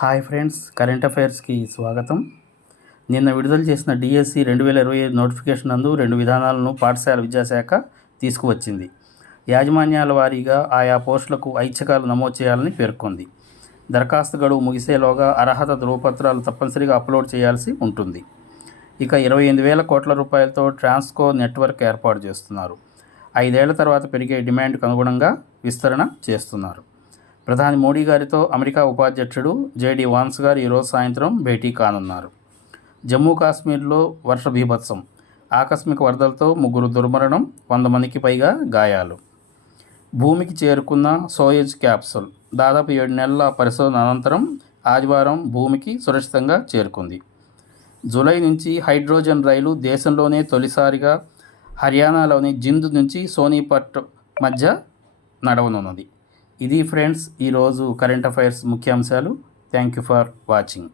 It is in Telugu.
హాయ్ ఫ్రెండ్స్, కరెంట్ అఫైర్స్కి స్వాగతం. నిన్న విడుదల చేసిన డిఎస్సి 2025 నోటిఫికేషన్ నందు 2 విధానాలను పాఠశాల విద్యాశాఖ తీసుకువచ్చింది. యాజమాన్యాల వారీగా ఆయా పోస్టులకు ఐచ్ఛికాలు నమోదు చేయాలని పేర్కొంది. దరఖాస్తు గడువు ముగిసేలోగా అర్హత ధృవపత్రాలు తప్పనిసరిగా అప్లోడ్ చేయాల్సి ఉంటుంది. ఇక 28,000 కోట్ల రూపాయలతో ట్రాన్స్కో నెట్వర్క్ ఏర్పాటు చేస్తున్నారు. 5 ఏళ్ల తర్వాత పెరిగే డిమాండ్కు అనుగుణంగా విస్తరణ చేస్తున్నారు. ప్రధాని మోడీ గారితో అమెరికా ఉపాధ్యక్షుడు జేడీ వాన్స్ గారు ఈరోజు సాయంత్రం భేటీ కానున్నారు. జమ్మూ కాశ్మీర్లో వర్ష బీభత్సం, ఆకస్మిక వరదలతో 3 దుర్మరణం, 100 మందికి పైగా గాయాలు. భూమికి చేరుకున్న సోయుజ్ క్యాప్సూల్ దాదాపు 7 నెలల పరిశోధన అనంతరం ఆదివారం భూమికి సురక్షితంగా చేరుకుంది. జూలై నుంచి హైడ్రోజన్ రైలు దేశంలోనే తొలిసారిగా హర్యానాలోని జింద్ నుంచి సోనీపట్ మధ్య నడవనున్నది. ఇది ఫ్రెండ్స్ ఈరోజు కరెంట్ అఫైర్స్ ముఖ్యాంశాలు. Thank you for watching.